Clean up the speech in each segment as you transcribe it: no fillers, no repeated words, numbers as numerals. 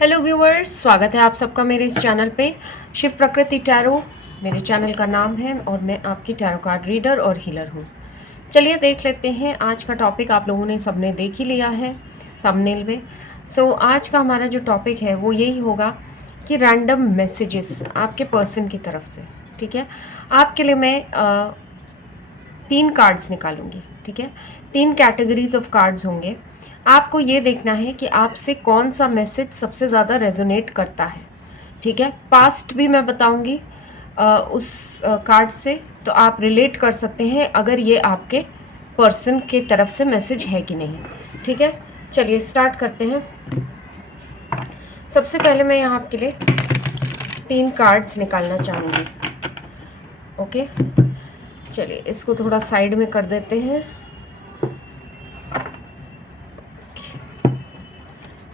Hello viewers, स्वागत है आप सबका मेरे इस चैनल पे शिव प्रकृति टैरो मेरे चैनल का नाम है और मैं आपकी टैरो कार्ड रीडर और हीलर हूँ। चलिए देख लेते हैं आज का टॉपिक। आप लोगों ने सबने देख ही लिया है थंबनेल में। आज का हमारा जो टॉपिक है वो यही होगा कि रैंडम मैसेजेस आपके पर्सन की तरफ से। ठीक है, आपके लिए मैं 3 कार्ड्स निकालूंगी। ठीक है, 3 कैटेगरीज ऑफ कार्ड्स होंगे। आपको ये देखना है कि आपसे कौन सा मैसेज सबसे ज़्यादा रेजोनेट करता है। ठीक है, पास्ट भी मैं बताऊंगी उस कार्ड से, तो आप रिलेट कर सकते हैं अगर ये आपके पर्सन के तरफ से मैसेज है कि नहीं। ठीक है, चलिए स्टार्ट करते हैं। सबसे पहले मैं यहाँ आपके लिए 3 कार्ड्स निकालना चाहूँगी। ओके, चलिए इसको थोड़ा साइड में कर देते हैं।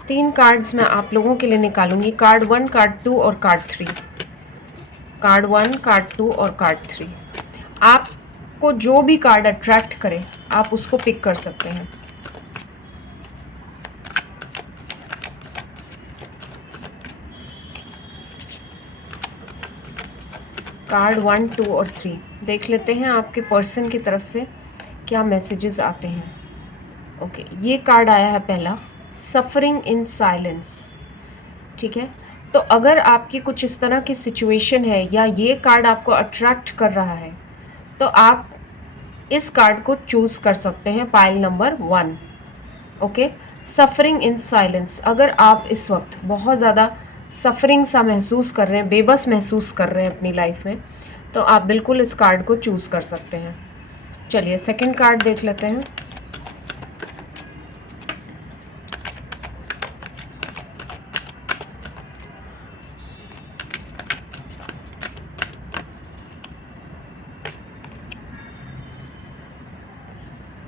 3 कार्ड्स मैं आप लोगों के लिए निकालूंगी, कार्ड 1, कार्ड 2 और कार्ड 3। कार्ड 1, कार्ड 2 और कार्ड 3। आपको जो भी कार्ड अट्रैक्ट करे आप उसको पिक कर सकते हैं। कार्ड 1, 2 और 3 देख लेते हैं आपके पर्सन की तरफ से क्या मैसेजेस आते हैं। ओके, ये कार्ड आया है पहला, सफरिंग इन साइलेंस। ठीक है, तो अगर आपकी कुछ इस तरह की सिचुएशन है या ये कार्ड आपको अट्रैक्ट कर रहा है तो आप इस कार्ड को चूज़ कर सकते हैं, pile number 1। Okay, suffering in silence. अगर आप इस वक्त बहुत ज़्यादा सफरिंग सा महसूस कर रहे हैं, बेबस महसूस कर रहे हैं अपनी लाइफ में, तो आप बिल्कुल इस कार्ड को चूज़ कर सकते हैं। चलिए सेकंड कार्ड देख लेते हैं।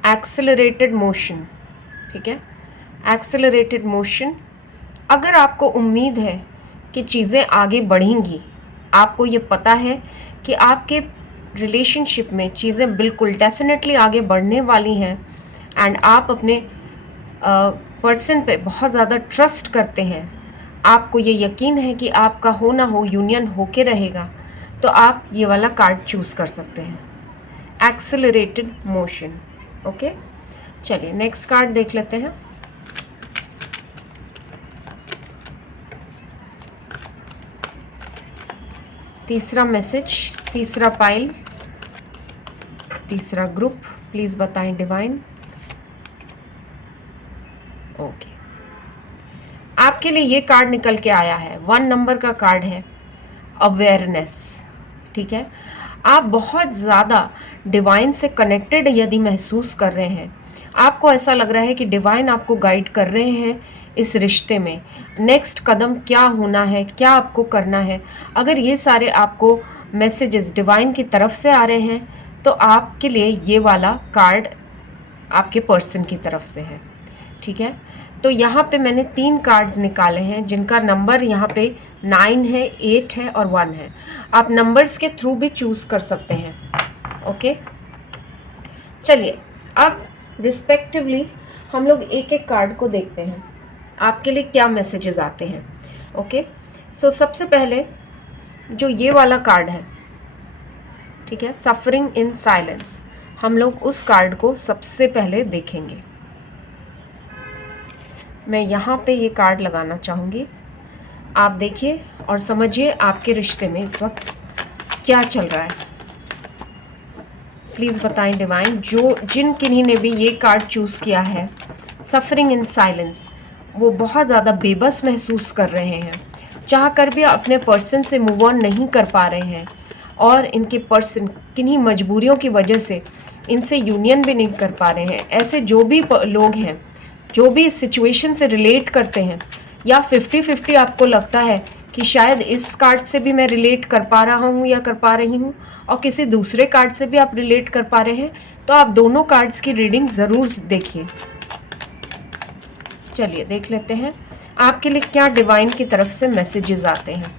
Accelerated motion. ठीक है, एक्सेलरेटेड मोशन। अगर आपको उम्मीद है कि चीज़ें आगे बढ़ेंगी, आपको ये पता है कि आपके रिलेशनशिप में चीज़ें बिल्कुल डेफिनेटली आगे बढ़ने वाली हैं एंड आप अपने पर्सन पे बहुत ज़्यादा ट्रस्ट करते हैं, आपको ये यकीन है कि आपका हो ना हो यूनियन होके रहेगा, तो आप ये वाला कार्ड चूज़ कर सकते हैं, एक्सेलरेटेड मोशन। ओके, चलिए नेक्स्ट कार्ड देख लेते हैं। तीसरा मैसेज, तीसरा पाइल, तीसरा ग्रुप, प्लीज़ बताएं डिवाइन। ओके, आपके लिए ये कार्ड निकल के आया है, 1 नंबर का कार्ड है, अवेयरनेस। ठीक है, आप बहुत ज़्यादा डिवाइन से कनेक्टेड यदि महसूस कर रहे हैं, आपको ऐसा लग रहा है कि डिवाइन आपको गाइड कर रहे हैं इस रिश्ते में, नेक्स्ट कदम क्या होना है, क्या आपको करना है। अगर ये सारे आपको मैसेजेस डिवाइन की तरफ से आ रहे हैं तो आपके लिए ये वाला कार्ड आपके पर्सन की तरफ से है। ठीक है, तो यहाँ पे मैंने 3 कार्ड्स निकाले हैं जिनका नंबर यहाँ पे 9 है, 8 है और 1 है। आप नंबर्स के थ्रू भी चूज़ कर सकते हैं। ओके, चलिए अब रिस्पेक्टिवली हम लोग एक एक कार्ड को देखते हैं, आपके लिए क्या मैसेजेस आते हैं। ओके, सबसे पहले जो ये वाला कार्ड है, ठीक है, सफरिंग इन साइलेंस, हम लोग उस कार्ड को सबसे पहले देखेंगे। मैं यहाँ पे ये कार्ड लगाना चाहूँगी, आप देखिए और समझिए आपके रिश्ते में इस वक्त क्या चल रहा है। प्लीज़ बताएं डिवाइन, जिन किन्हीं ने भी ये कार्ड चूज़ किया है, सफरिंग इन साइलेंस, वो बहुत ज़्यादा बेबस महसूस कर रहे हैं, चाह कर भी अपने पर्सन से मूव ऑन नहीं कर पा रहे हैं और इनके पर्सन किन्हीं मजबूरियों की वजह से इनसे यूनियन भी नहीं कर पा रहे हैं। ऐसे जो भी लोग हैं, जो भी इस सिचुएशन से रिलेट करते हैं, या 50-50 आपको लगता है कि शायद इस कार्ड से भी मैं रिलेट कर पा रहा हूँ या कर पा रही हूँ और किसी दूसरे कार्ड से भी आप रिलेट कर पा रहे हैं, तो आप दोनों कार्ड्स की रीडिंग ज़रूर देखिए। चलिए देख लेते हैं आपके लिए क्या डिवाइन की तरफ से मैसेजेस आते हैं।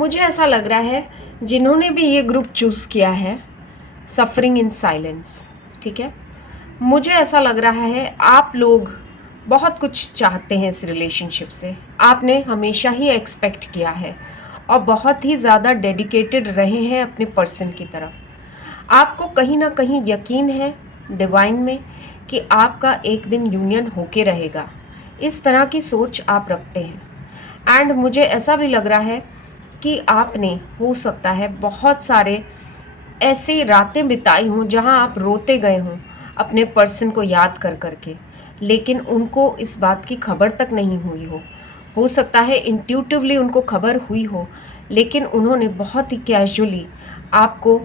मुझे ऐसा लग रहा है जिन्होंने भी ये ग्रुप चूज़ किया है, सफरिंग इन साइलेंस, ठीक है, मुझे ऐसा लग रहा है आप लोग बहुत कुछ चाहते हैं इस रिलेशनशिप से, आपने हमेशा ही एक्सपेक्ट किया है और बहुत ही ज़्यादा डेडिकेटेड रहे हैं अपने पर्सन की तरफ। आपको कहीं ना कहीं यकीन है डिवाइन में कि आपका एक दिन यूनियन होके रहेगा, इस तरह की सोच आप रखते हैं। एंड मुझे ऐसा भी लग रहा है कि आपने हो सकता है बहुत सारे ऐसी रातें बिताई हों जहां आप रोते गए हों अपने पर्सन को याद कर करके, लेकिन उनको इस बात की खबर तक नहीं हुई हो सकता है इंट्यूटिवली उनको खबर हुई हो, लेकिन उन्होंने बहुत ही कैजुअली आपको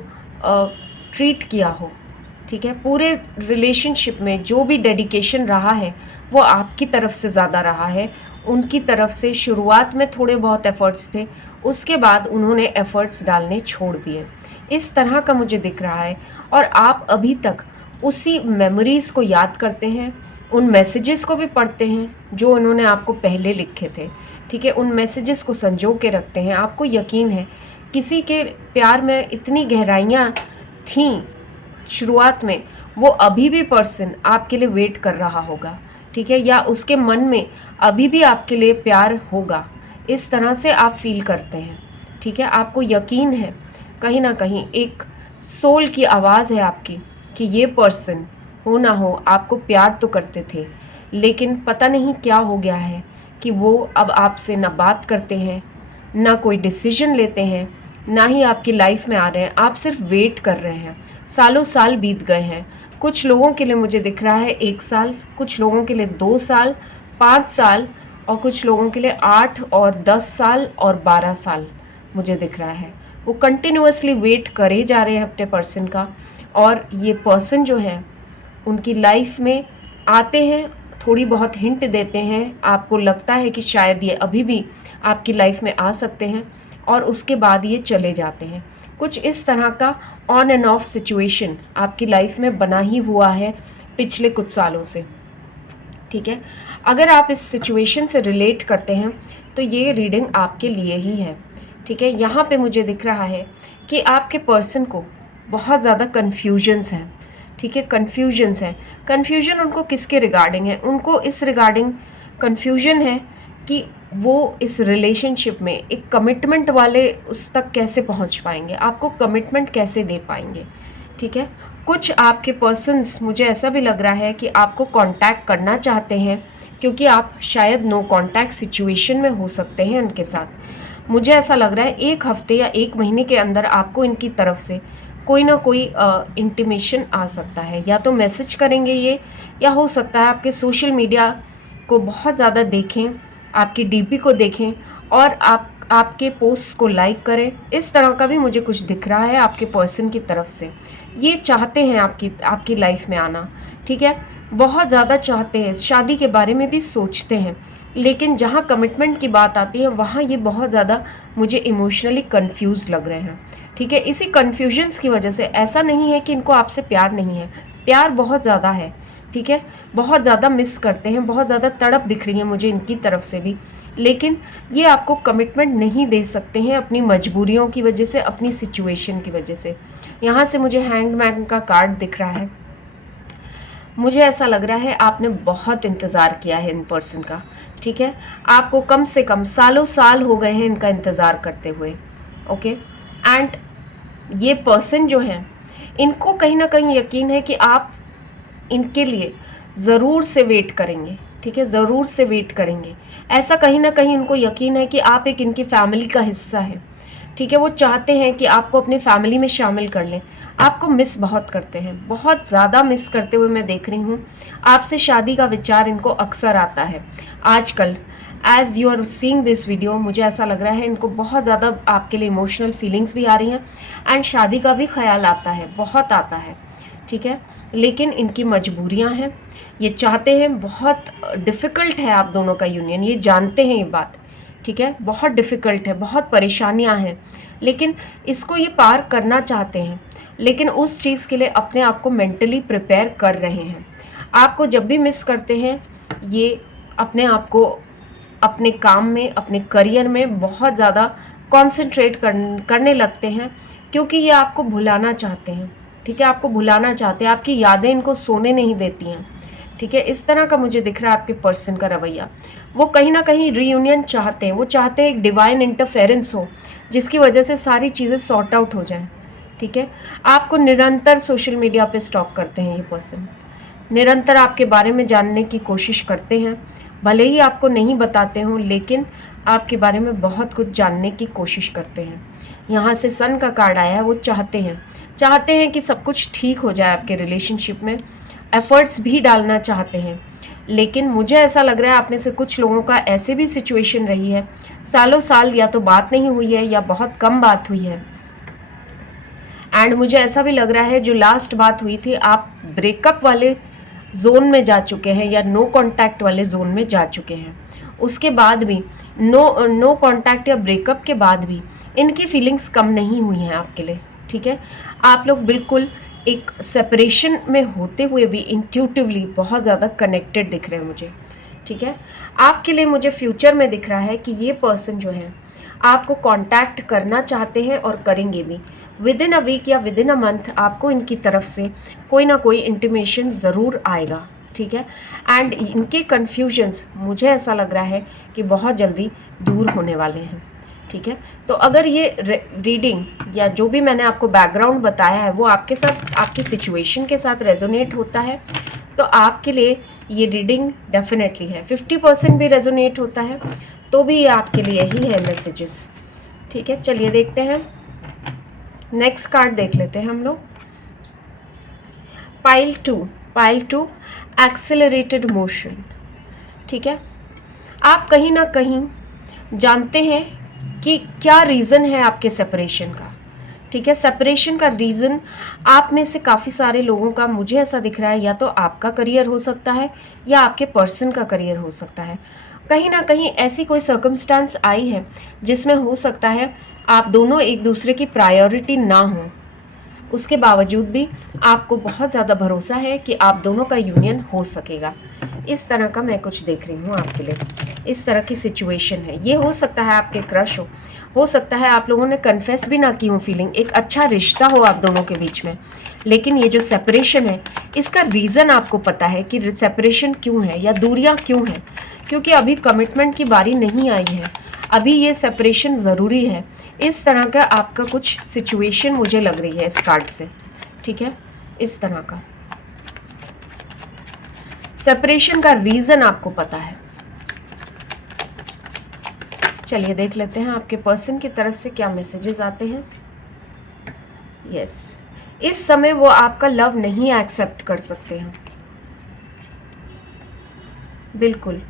ट्रीट किया हो, ठीक है। पूरे रिलेशनशिप में जो भी डेडिकेशन रहा है वो आपकी तरफ से ज़्यादा रहा है, उनकी तरफ से शुरुआत में थोड़े बहुत एफ़र्ट्स थे, उसके बाद उन्होंने एफ़र्ट्स डालने छोड़ दिए, इस तरह का मुझे दिख रहा है। और आप अभी तक उसी मेमोरीज़ को याद करते हैं, उन मैसेजेस को भी पढ़ते हैं जो उन्होंने आपको पहले लिखे थे, ठीक है, उन मैसेजेस को संजो के रखते हैं। आपको यकीन है किसी के प्यार में इतनी गहराइयाँ थीं शुरुआत में, वो अभी भी पर्सन आपके लिए वेट कर रहा होगा, ठीक है, या उसके मन में अभी भी आपके लिए प्यार होगा, इस तरह से आप फील करते हैं, ठीक है। आपको यकीन है कहीं ना कहीं एक सोल की आवाज़ है आपकी कि ये पर्सन हो ना हो आपको प्यार तो करते थे, लेकिन पता नहीं क्या हो गया है कि वो अब आपसे ना बात करते हैं, ना कोई डिसीजन लेते हैं, ना ही आपकी लाइफ में आ रहे हैं, आप सिर्फ वेट कर रहे हैं। सालों साल बीत गए हैं, कुछ लोगों के लिए मुझे दिख रहा है 1 साल, कुछ लोगों के लिए 2 साल, 5 साल, और कुछ लोगों के लिए 8 और 10 साल और 12 साल मुझे दिख रहा है। वो कंटिन्यूअसली वेट करे जा रहे हैं अपने पर्सन का, और ये पर्सन जो है उनकी लाइफ में आते हैं, थोड़ी बहुत हिंट देते हैं, आपको लगता है कि शायद ये अभी भी आपकी लाइफ में आ सकते हैं, और उसके बाद ये चले जाते हैं। कुछ इस तरह का ऑन एंड ऑफ सिचुएशन आपकी लाइफ में बना ही हुआ है पिछले कुछ सालों से, ठीक है। अगर आप इस सिचुएशन से रिलेट करते हैं तो ये रीडिंग आपके लिए ही है, ठीक है। यहाँ पे मुझे दिख रहा है कि आपके पर्सन को बहुत ज़्यादा कन्फ्यूजन्स हैं, ठीक है, कन्फ्यूजन्स हैं। कन्फ्यूजन उनको किसके रिगार्डिंग है? उनको इस रिगार्डिंग कन्फ्यूजन है कि वो इस रिलेशनशिप में एक कमिटमेंट वाले उस तक कैसे पहुंच पाएंगे, आपको कमिटमेंट कैसे दे पाएंगे, ठीक है। कुछ आपके पर्सन्स, मुझे ऐसा भी लग रहा है कि आपको कांटेक्ट करना चाहते हैं, क्योंकि आप शायद नो कांटेक्ट सिचुएशन में हो सकते हैं उनके साथ। मुझे ऐसा लग रहा है 1 हफ्ते या 1 महीने के अंदर आपको इनकी तरफ से कोई ना कोई इंटीमेशन आ सकता है, या तो मैसेज करेंगे ये, या हो सकता है आपके सोशल मीडिया को बहुत ज़्यादा देखें, आपकी डीपी को देखें और आपके पोस्ट को लाइक करें। इस तरह का भी मुझे कुछ दिख रहा है आपके पर्सन की तरफ से। ये चाहते हैं आपकी लाइफ में आना, ठीक है, बहुत ज़्यादा चाहते हैं, शादी के बारे में भी सोचते हैं, लेकिन जहाँ कमिटमेंट की बात आती है वहाँ ये बहुत ज़्यादा मुझे इमोशनली कंफ्यूज लग रहे हैं, ठीक है। इसी कन्फ्यूजन्स की वजह से, ऐसा नहीं है कि इनको आपसे प्यार नहीं है, प्यार बहुत ज़्यादा है, ठीक है, बहुत ज़्यादा मिस करते हैं, बहुत ज़्यादा तड़प दिख रही है मुझे इनकी तरफ से भी, लेकिन ये आपको कमिटमेंट नहीं दे सकते हैं अपनी मजबूरियों की वजह से, अपनी सिचुएशन की वजह से। यहाँ से मुझे हैंगमैन का कार्ड दिख रहा है। मुझे ऐसा लग रहा है आपने बहुत इंतज़ार किया है इन पर्सन का, ठीक है, आपको कम से कम सालों साल हो गए हैं इनका इंतज़ार करते हुए, ओके। एंड ये पर्सन जो है, इनको कहीं ना कहीं यकीन है कि आप इनके लिए ज़रूर से वेट करेंगे, ठीक है, ज़रूर से वेट करेंगे। ऐसा कहीं ना कहीं उनको यकीन है कि आप एक इनकी फैमिली का हिस्सा है, ठीक है। वो चाहते हैं कि आपको अपनी फैमिली में शामिल कर लें, आपको मिस बहुत करते हैं, बहुत ज़्यादा मिस करते हुए मैं देख रही हूँ। आपसे शादी का विचार इनको अक्सर आता है आजकल। As you are seeing this video, मुझे ऐसा लग रहा है इनको बहुत ज़्यादा आपके लिए इमोशनल फीलिंग्स भी आ रही हैं, एंड शादी का भी ख्याल आता है, बहुत आता है, ठीक है। लेकिन इनकी मजबूरियां हैं, ये चाहते हैं, बहुत डिफ़िकल्ट है आप दोनों का यूनियन, ये जानते हैं ये बात, ठीक है, बहुत डिफ़िकल्ट है, बहुत परेशानियां हैं, लेकिन इसको ये पार करना चाहते हैं, लेकिन उस चीज़ के लिए अपने आप को मेंटली प्रिपेयर कर रहे हैं। आपको जब भी मिस करते हैं ये अपने आप को अपने काम में, अपने करियर में बहुत ज़्यादा कॉन्सेंट्रेट करने लगते हैं, क्योंकि ये आपको भुलाना चाहते हैं, ठीक है, आपको भुलाना चाहते हैं, आपकी यादें इनको सोने नहीं देती हैं, ठीक है। इस तरह का मुझे दिख रहा है आपके पर्सन का रवैया। वो कहीं ना कहीं रीयूनियन चाहते हैं, वो चाहते हैं एक डिवाइन इंटरफेरेंस हो जिसकी वजह से सारी चीज़ें सॉर्ट आउट हो जाएं, ठीक है। आपको निरंतर सोशल मीडिया पे स्टॉक करते हैं ये पर्सन, निरंतर आपके बारे में जानने की कोशिश करते हैं, भले ही आपको नहीं बताते हों, लेकिन आपके बारे में बहुत कुछ जानने की कोशिश करते हैं। यहाँ से सन का कार्ड आया है, वो चाहते हैं कि सब कुछ ठीक हो जाए आपके रिलेशनशिप में, एफर्ट्स भी डालना चाहते हैं। लेकिन मुझे ऐसा लग रहा है आप में से कुछ लोगों का ऐसे भी सिचुएशन रही है, सालों साल या तो बात नहीं हुई है या बहुत कम बात हुई है। एंड मुझे ऐसा भी लग रहा है जो लास्ट बात हुई थी, आप ब्रेकअप वाले जोन में जा चुके हैं या नो कांटेक्ट वाले जोन में जा चुके हैं। उसके बाद भी नो कांटेक्ट या ब्रेकअप के बाद भी इनकी फीलिंग्स कम नहीं हुई हैं आपके लिए, ठीक है। आप लोग बिल्कुल एक सेपरेशन में होते हुए भी इंट्यूटिवली बहुत ज़्यादा कनेक्टेड दिख रहे हैं मुझे, ठीक है। आपके लिए मुझे फ्यूचर में दिख रहा है कि ये पर्सन जो है आपको कांटेक्ट करना चाहते हैं और करेंगे भी। विद इन अ वीक या विद इन अ मंथ आपको इनकी तरफ से कोई ना कोई इंटीमेशन ज़रूर आएगा, ठीक है। एंड इनके कन्फ्यूजन्स मुझे ऐसा लग रहा है कि बहुत जल्दी दूर होने वाले हैं, ठीक है। तो अगर ये रीडिंग या जो भी मैंने आपको बैकग्राउंड बताया है वो आपके साथ, आपकी सिचुएशन के साथ रेजोनेट होता है, तो आपके लिए ये रीडिंग डेफिनेटली है। 50% भी रेजोनेट होता है तो भी ये आपके लिए ही है मैसेजेस, ठीक है। चलिए देखते हैं, नेक्स्ट कार्ड देख लेते हैं हम लोग। पाइल टू एक्सेलरेटेड मोशन, ठीक है। आप कहीं ना कहीं जानते हैं कि क्या रीज़न है आपके सेपरेशन का, ठीक है। सेपरेशन का रीज़न आप में से काफ़ी सारे लोगों का मुझे ऐसा दिख रहा है, या तो आपका करियर हो सकता है या आपके पर्सन का करियर हो सकता है। कहीं ना कहीं ऐसी कोई सर्कमस्टांस आई है जिसमें हो सकता है आप दोनों एक दूसरे की प्रायोरिटी ना हो, उसके बावजूद भी आपको बहुत ज़्यादा भरोसा है कि आप दोनों का यूनियन हो सकेगा। इस तरह का मैं कुछ देख रही हूँ आपके लिए, इस तरह की सिचुएशन है। ये हो सकता है आपके क्रश हो सकता है आप लोगों ने कन्फेस भी ना की हो फीलिंग, एक अच्छा रिश्ता हो आप दोनों के बीच में, लेकिन ये जो सेपरेशन है इसका रीज़न आपको पता है कि सेपरेशन क्यों है या दूरियाँ क्यों हैं, क्योंकि अभी कमिटमेंट की बारी नहीं आई है, अभी ये सेपरेशन ज़रूरी है। इस तरह का आपका कुछ सिचुएशन मुझे लग रही है इस कार्ड से, ठीक है। इस तरह का सेपरेशन का रीज़न आपको पता है। चलिए देख लेते हैं आपके पर्सन की तरफ से क्या मैसेजेस आते हैं। यस, इस समय वो आपका लव नहीं एक्सेप्ट कर सकते हैं, बिल्कुल।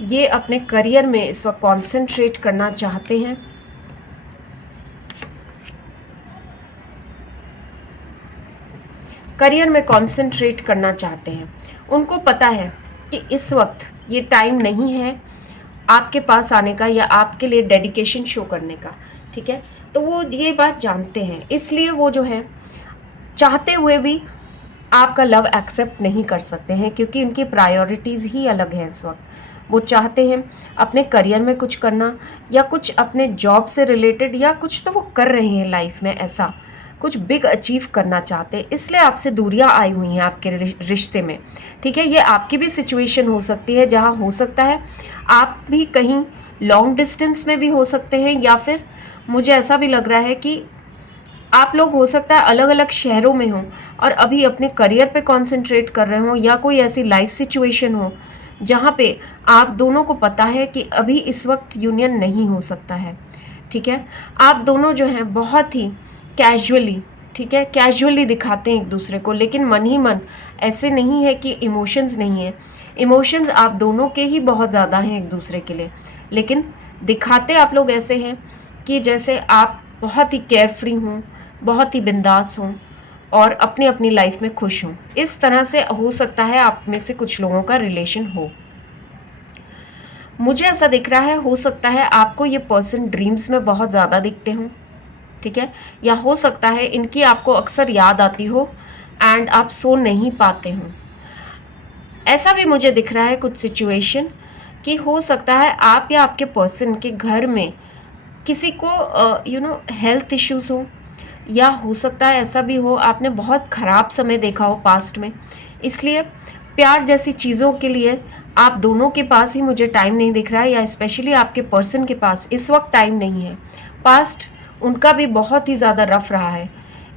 ये अपने करियर में इस वक्त कॉन्सेंट्रेट करना चाहते हैं। करियर में कॉन्सेंट्रेट करना चाहते हैं। उनको पता है कि इस वक्त ये टाइम नहीं है आपके पास आने का या आपके लिए डेडिकेशन शो करने का, ठीक है। तो वो ये बात जानते हैं, इसलिए वो जो है चाहते हुए भी आपका लव एक्सेप्ट नहीं कर सकते हैं, क्योंकि उनकी प्रायोरिटीज़ ही अलग हैं इस वक्त। वो चाहते हैं अपने करियर में कुछ करना या कुछ अपने जॉब से रिलेटेड, या कुछ तो वो कर रहे हैं लाइफ में, ऐसा कुछ बिग अचीव करना चाहते हैं, इसलिए आपसे दूरियां आई हुई हैं आपके रिश्ते में, ठीक है। ये आपकी भी सिचुएशन हो सकती है, जहां हो सकता है आप भी कहीं लॉन्ग डिस्टेंस में भी हो सकते हैं, या फिर मुझे ऐसा भी लग रहा है कि आप लोग हो सकता है अलग अलग शहरों में हों और अभी अपने करियर पे कंसंट्रेट कर रहे हों, या कोई ऐसी लाइफ सिचुएशन हो जहाँ पे आप दोनों को पता है कि अभी इस वक्त यूनियन नहीं हो सकता है, ठीक है। आप दोनों जो हैं बहुत ही कैजुअली, ठीक है, कैजुअली दिखाते हैं एक दूसरे को, लेकिन मन ही मन ऐसे नहीं है कि इमोशंस नहीं है। इमोशंस आप दोनों के ही बहुत ज़्यादा हैं एक दूसरे के लिए, लेकिन दिखाते आप लोग ऐसे हैं कि जैसे आप बहुत ही केयरफ्री हों, बहुत ही बिंदास हों और अपनी अपनी लाइफ में खुश हों। इस तरह से हो सकता है आप में से कुछ लोगों का रिलेशन हो। मुझे ऐसा दिख रहा है, हो सकता है आपको ये पर्सन ड्रीम्स में बहुत ज़्यादा दिखते हों, ठीक है, या हो सकता है इनकी आपको अक्सर याद आती हो एंड आप सो नहीं पाते हों। ऐसा भी मुझे दिख रहा है कुछ सिचुएशन कि हो सकता है आप या आपके पर्सन के घर में किसी को हेल्थ इश्यूज हो, या हो सकता है ऐसा भी हो आपने बहुत ख़राब समय देखा हो पास्ट में, इसलिए प्यार जैसी चीज़ों के लिए आप दोनों के पास ही मुझे टाइम नहीं दिख रहा है, या स्पेशली आपके पर्सन के पास इस वक्त टाइम नहीं है। पास्ट उनका भी बहुत ही ज़्यादा रफ रहा है।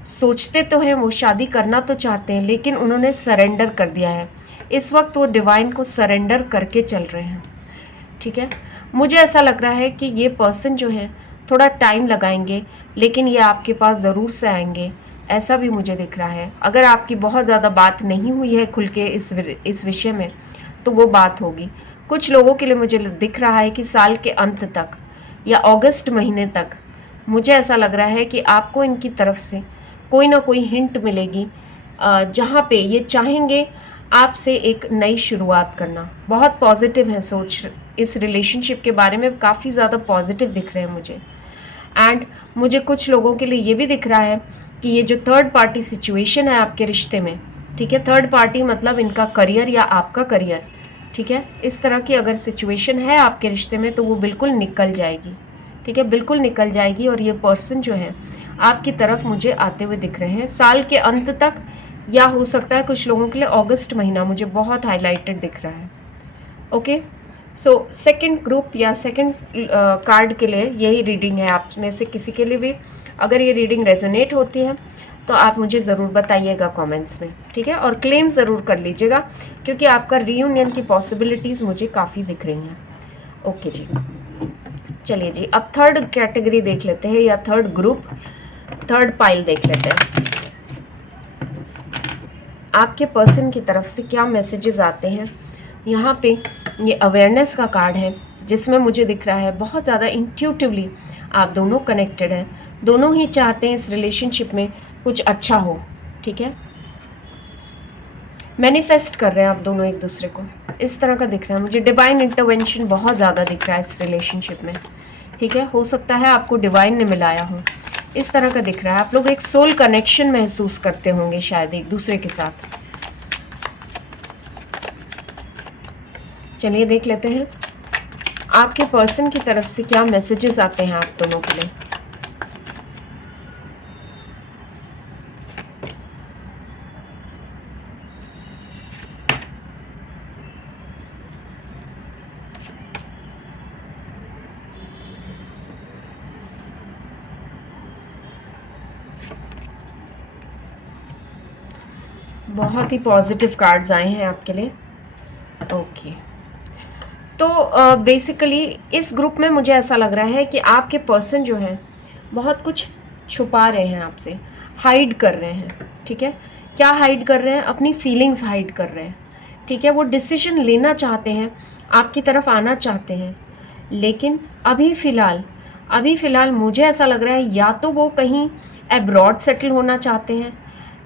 सोचते तो हैं वो शादी करना तो चाहते हैं, लेकिन उन्होंने सरेंडर कर दिया है। इस वक्त वो डिवाइन को सरेंडर करके चल रहे हैं, ठीक है। मुझे ऐसा लग रहा है कि ये पर्सन जो है थोड़ा टाइम लगाएंगे, लेकिन ये आपके पास ज़रूर से आएंगे, ऐसा भी मुझे दिख रहा है। अगर आपकी बहुत ज़्यादा बात नहीं हुई है खुल के इस विषय में, तो वो बात होगी। कुछ लोगों के लिए मुझे दिख रहा है कि साल के अंत तक या अगस्त महीने तक मुझे ऐसा लग रहा है कि आपको इनकी तरफ से कोई ना कोई हिंट मिलेगी, जहाँ पे ये चाहेंगे आपसे एक नई शुरुआत करना। बहुत पॉजिटिव है सोच, इस रिलेशनशिप के बारे में काफ़ी ज़्यादा पॉजिटिव दिख रहे हैं मुझे। एंड मुझे कुछ लोगों के लिए ये भी दिख रहा है कि ये जो थर्ड पार्टी सिचुएशन है आपके रिश्ते में, ठीक है, थर्ड पार्टी मतलब इनका करियर या आपका करियर, ठीक है, इस तरह की अगर सिचुएशन है आपके रिश्ते में तो वो बिल्कुल निकल जाएगी, ठीक है, बिल्कुल निकल जाएगी। और ये पर्सन जो है आपकी तरफ मुझे आते हुए दिख रहे हैं साल के अंत तक, या हो सकता है कुछ लोगों के लिए अगस्त महीना मुझे बहुत हाईलाइटेड दिख रहा है। ओके, सो सेकंड ग्रुप या सेकंड कार्ड के लिए यही रीडिंग है। आप में से किसी के लिए भी अगर ये रीडिंग रेजोनेट होती है तो आप मुझे ज़रूर बताइएगा कमेंट्स में, ठीक है, और क्लेम ज़रूर कर लीजिएगा, क्योंकि आपका रीयूनियन की पॉसिबिलिटीज़ मुझे काफ़ी दिख रही हैं। ओके जी, चलिए जी, अब थर्ड कैटेगरी देख लेते हैं, या थर्ड ग्रुप, थर्ड पाइल देख लेते हैं। आपके पर्सन की तरफ से क्या मैसेजेस आते हैं। यहाँ पे ये अवेयरनेस का कार्ड है, जिसमें मुझे दिख रहा है बहुत ज़्यादा इंट्यूटिवली आप दोनों कनेक्टेड हैं, दोनों ही चाहते हैं इस रिलेशनशिप में कुछ अच्छा हो, ठीक है, मैनिफेस्ट कर रहे हैं आप दोनों एक दूसरे को, इस तरह का दिख रहा है मुझे। डिवाइन इंटरवेंशन बहुत ज़्यादा दिख रहा है इस रिलेशनशिप में, ठीक है, हो सकता है आपको डिवाइन ने मिलाया हो, इस तरह का दिख रहा है। आप लोग एक सोल कनेक्शन महसूस करते होंगे शायद एक दूसरे के साथ। चलिए देख लेते हैं आपके पर्सन की तरफ से क्या मैसेजेस आते हैं आप दोनों के लिए। बहुत ही पॉजिटिव कार्ड्स आए हैं आपके लिए। ओके, तो बेसिकली इस ग्रुप में मुझे ऐसा लग रहा है कि आपके पर्सन जो है बहुत कुछ छुपा रहे हैं आपसे, हाइड कर रहे हैं, ठीक है। क्या हाइड कर रहे हैं? अपनी फीलिंग्स हाइड कर रहे हैं, ठीक है। वो डिसीजन लेना चाहते हैं, आपकी तरफ आना चाहते हैं, लेकिन अभी फ़िलहाल मुझे ऐसा लग रहा है या तो वो कहीं अब्रॉड सेटल होना चाहते हैं,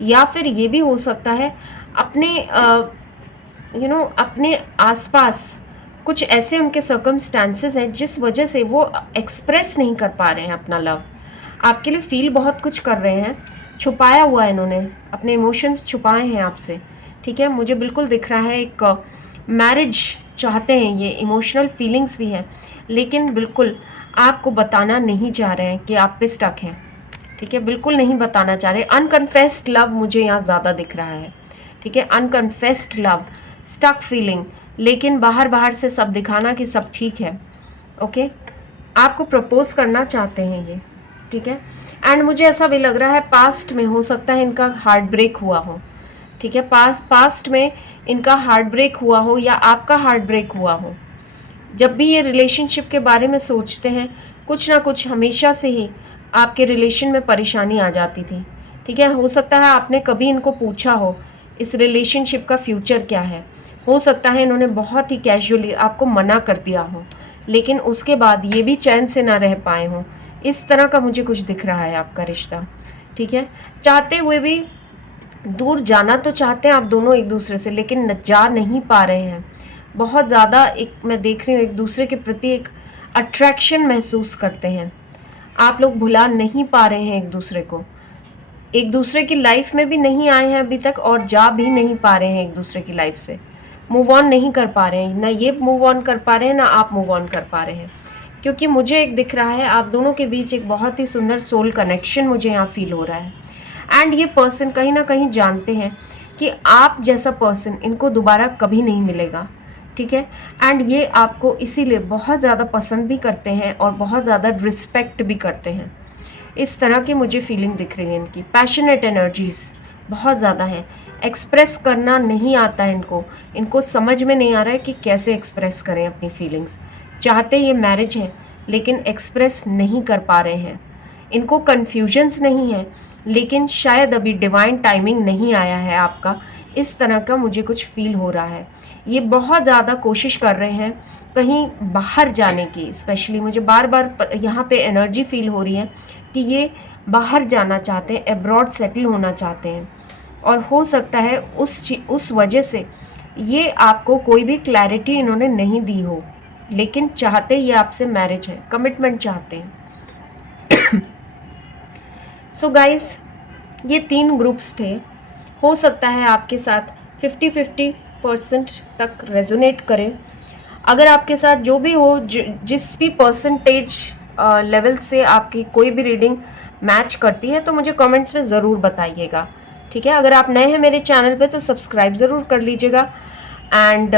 या फिर ये भी हो सकता है अपने अपने आसपास कुछ ऐसे उनके सर्कमस्टांसेस हैं जिस वजह से वो एक्सप्रेस नहीं कर पा रहे हैं अपना लव। आपके लिए फील बहुत कुछ कर रहे हैं, छुपाया हुआ है इन्होंने, अपने इमोशंस छुपाए हैं आपसे, ठीक है। मुझे बिल्कुल दिख रहा है एक मैरिज चाहते हैं, ये इमोशनल फीलिंग्स भी हैं, लेकिन बिल्कुल आपको बताना नहीं चाह रहे हैं कि आप पे स्टक हैं, ठीक है, बिल्कुल नहीं बताना चाह रहे। अनकन्फेस्ड लव मुझे यहाँ ज़्यादा दिख रहा है, ठीक है, अनकन्फेस्ड लव, स्टक फीलिंग, लेकिन बाहर से सब दिखाना कि सब ठीक है। ओके, आपको प्रपोज करना चाहते हैं ये, ठीक है। एंड मुझे ऐसा भी लग रहा है पास्ट में हो सकता है इनका हार्ट ब्रेक हुआ हो, ठीक है, पास्ट में इनका हार्ट ब्रेक हुआ हो या आपका हार्ट ब्रेक हुआ हो। जब भी ये रिलेशनशिप के बारे में सोचते हैं, कुछ ना कुछ हमेशा से ही आपके रिलेशन में परेशानी आ जाती थी, ठीक है। हो सकता है आपने कभी इनको पूछा हो इस रिलेशनशिप का फ्यूचर क्या है, हो सकता है इन्होंने बहुत ही कैजुअली आपको मना कर दिया हो, लेकिन उसके बाद ये भी चैन से ना रह पाए हों। इस तरह का मुझे कुछ दिख रहा है आपका रिश्ता, ठीक है। चाहते हुए भी दूर जाना तो चाहते हैं आप दोनों एक दूसरे से, लेकिन जा नहीं पा रहे हैं। बहुत ज़्यादा एक मैं देख रही हूँ एक दूसरे के प्रति एक अट्रैक्शन महसूस करते हैं। आप लोग भुला नहीं पा रहे हैं एक दूसरे को, एक दूसरे की लाइफ में भी नहीं आए हैं अभी तक, और जा भी नहीं पा रहे हैं एक दूसरे की लाइफ से, मूव ऑन नहीं कर पा रहे हैं, ना ये मूव ऑन कर पा रहे हैं ना आप मूव ऑन कर पा रहे हैं। क्योंकि मुझे एक दिख रहा है आप दोनों के बीच एक बहुत ही सुंदर सोल कनेक्शन मुझे यहाँ फील हो रहा है। एंड ये पर्सन कहीं ना कहीं जानते हैं कि आप जैसा पर्सन इनको दोबारा कभी नहीं मिलेगा, ठीक है। एंड ये आपको इसीलिए बहुत ज़्यादा पसंद भी करते हैं और बहुत ज़्यादा रिस्पेक्ट भी करते हैं। इस तरह की मुझे फीलिंग दिख रही है इनकी। पैशनेट एनर्जीज बहुत ज़्यादा है। एक्सप्रेस करना नहीं आता है इनको समझ में नहीं आ रहा है कि कैसे एक्सप्रेस करें अपनी फीलिंग्स। चाहते ये मैरिज है लेकिन एक्सप्रेस नहीं कर पा रहे हैं। इनको कन्फ्यूजन्स नहीं है लेकिन शायद अभी डिवाइन टाइमिंग नहीं आया है आपका, इस तरह का मुझे कुछ फील हो रहा है। ये बहुत ज़्यादा कोशिश कर रहे हैं कहीं बाहर जाने की। स्पेशली मुझे बार बार यहाँ पे एनर्जी फील हो रही है कि ये बाहर जाना चाहते हैं, अब्रॉड सेटल होना चाहते हैं। और हो सकता है उस वजह से ये आपको कोई भी क्लैरिटी इन्होंने नहीं दी हो, लेकिन चाहते ये आपसे मैरिज है, कमिटमेंट चाहते हैं। सो गाइस, ये 3 ग्रुप्स थे। हो सकता है आपके साथ 50-50% तक रेजोनेट करे। अगर आपके साथ जो भी हो, जिस भी परसेंटेज लेवल से आपकी कोई भी रीडिंग मैच करती है तो मुझे कमेंट्स में ज़रूर बताइएगा, ठीक है। अगर आप नए हैं मेरे चैनल पे तो सब्सक्राइब ज़रूर कर लीजिएगा। एंड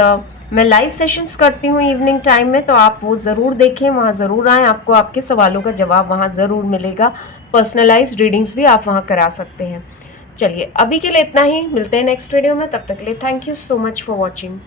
मैं लाइव सेशंस करती हूँ इवनिंग टाइम में, तो आप वो ज़रूर देखें, वहाँ ज़रूर आएँ, आपको आपके सवालों का जवाब वहाँ ज़रूर मिलेगा। पर्सनलाइज्ड रीडिंग्स भी आप वहाँ करा सकते हैं। चलिए, अभी के लिए इतना ही, मिलते हैं नेक्स्ट वीडियो में। तब तक के लिए thank you so much for watching.